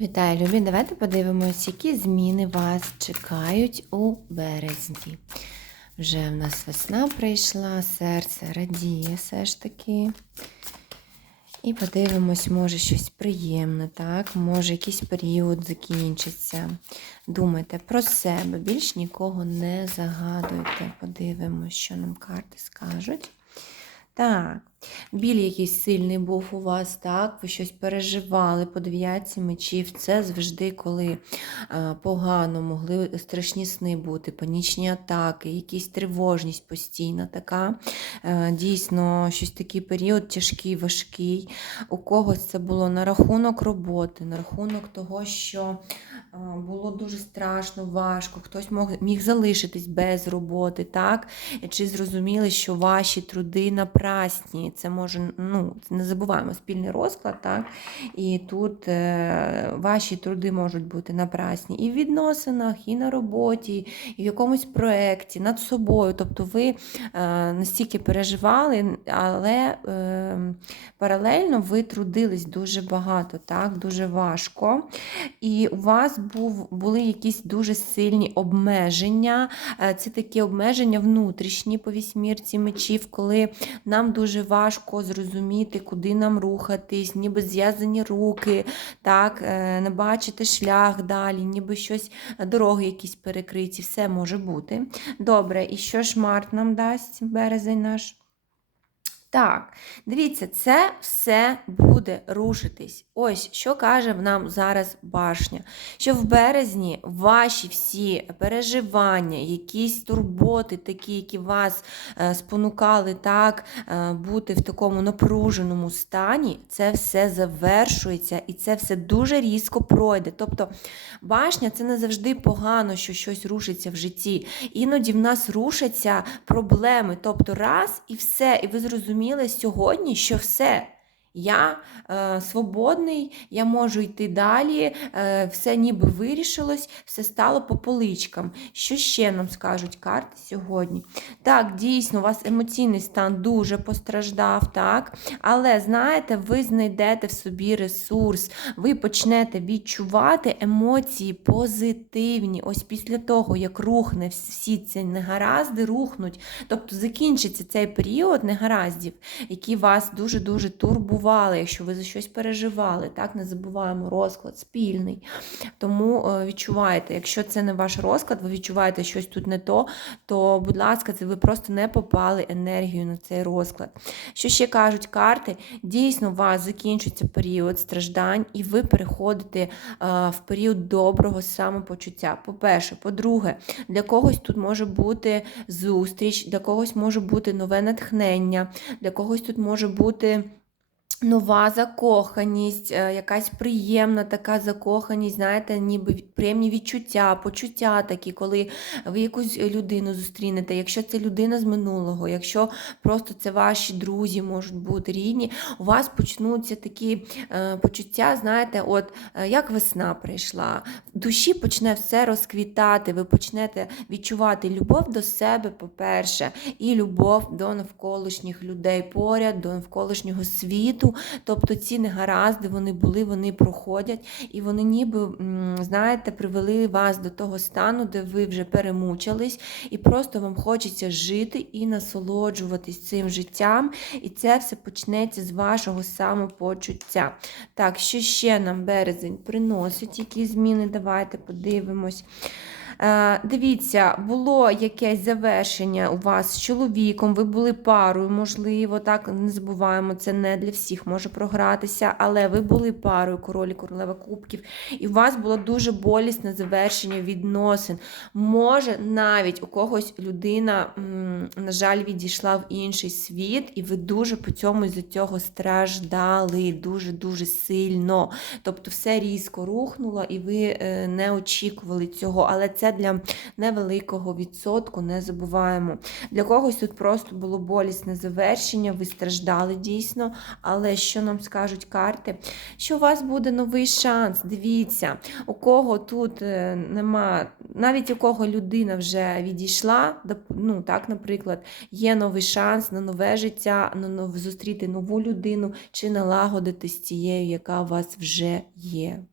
Вітаю, любі! Давайте подивимось, які зміни вас чекають у березні. Вже в нас весна прийшла, серце радіє все ж таки. І подивимось, може щось приємне, так? Може якийсь період закінчиться. Думайте про себе, більш нікого не загадуйте. Подивимось, що нам карти скажуть. Так, біль якийсь сильний був у вас, так, ви щось переживали по дев'ятці мечів. Це завжди, коли а, погано могли страшні сни бути, панічні атаки, якісь тривожність постійна така. Е, дійсно, щось такий період тяжкий, важкий. У когось це було на рахунок роботи, на рахунок того, що а, було дуже страшно, важко, хтось міг залишитись без роботи, так? Чи зрозуміли, що ваші труди напрасні? Це може, ну, не забуваємо, спільний розклад, так? І тут е, ваші труди можуть бути напрасні і в відносинах, і на роботі, і в якомусь проєкті, над собою. Тобто ви е, настільки переживали, але е, паралельно ви трудились дуже багато, так? дуже важко. І у вас був, були якісь дуже сильні обмеження. Е, Це такі обмеження внутрішні по вісьмірці мечів, коли нам дуже важко зрозуміти, куди нам рухатись, ніби зв'язані руки, так, е, не бачити шлях далі, ніби щось, дороги якісь перекриті, все може бути. Добре, і що ж март нам дасть березень наш? Так, дивіться, це все буде рушитись. Ось що каже нам зараз башня. Що в березні ваші всі переживання, якісь турботи, такі, які вас е, спонукали так, е, бути в такому напруженому стані, це все завершується і це все дуже різко пройде. Тобто башня це не завжди погано, що щось рушиться в житті. Іноді в нас рушаться проблеми. Тобто раз і все, і ви зрозуміли сьогодні, що все. Я е, свободний, я можу йти далі, е, все ніби вирішилось, все стало по поличкам. Що ще нам скажуть карти сьогодні? Так, дійсно, у вас емоційний стан дуже постраждав, так? Але знаєте, ви знайдете в собі ресурс, ви почнете відчувати емоції позитивні. Ось після того, як рухне всі ці негаразди, рухнуть, тобто закінчиться цей період негараздів, які вас дуже-дуже турбували, якщо ви за щось переживали, так, не забуваємо розклад спільний. Тому е, відчувайте, якщо це не ваш розклад, ви відчуваєте щось тут не то, то, будь ласка, це ви просто не попали енергію на цей розклад. Що ще кажуть карти? Дійсно, у вас закінчується період страждань, і ви переходите е, в період доброго самопочуття. По-перше, по-друге, для когось тут може бути зустріч, для когось може бути нове натхнення, для когось тут може бути. Нова закоханість, е, якась приємна така закоханість, знаєте, ніби приємні відчуття, почуття такі, коли ви якусь людину зустрінете. Якщо це людина з минулого, якщо просто це ваші друзі можуть бути рідні, у вас почнуться такі е, почуття, знаєте, от е, як весна прийшла, в душі почне все розквітати, ви почнете відчувати любов до себе, по-перше, і любов до навколишніх людей поряд, до навколишнього світу. Тобто ці негаразди вони були, вони проходять, і вони ніби, знаєте, привели вас до того стану, де ви вже перемучились, і просто вам хочеться жити і насолоджуватись цим життям. І це все почнеться з вашого самопочуття. Так, що ще нам березень приносить які зміни? Давайте подивимось. Е, Дивіться, було якесь завершення у вас з чоловіком, ви були парою, можливо, так не забуваємо, це не для всіх може програтися, але ви були парою король і королева кубків, і у вас було дуже болісне завершення відносин. Може, навіть у когось людина, на жаль, відійшла в інший світ, і ви дуже по цьому із-за цього страждали, дуже-дуже сильно. Тобто все різко рухнуло, і ви е, не очікували цього. Але це для невеликого відсотку, не забуваємо. Для когось тут просто було болісне завершення, ви страждали дійсно. Але що нам скажуть карти? Що у вас буде новий шанс? Дивіться, у кого тут е, нема, навіть у кого людина вже відійшла, ну так, наприклад, є новий шанс на нове життя, на нов... зустріти нову людину чи налагодити з тією, яка у вас вже є.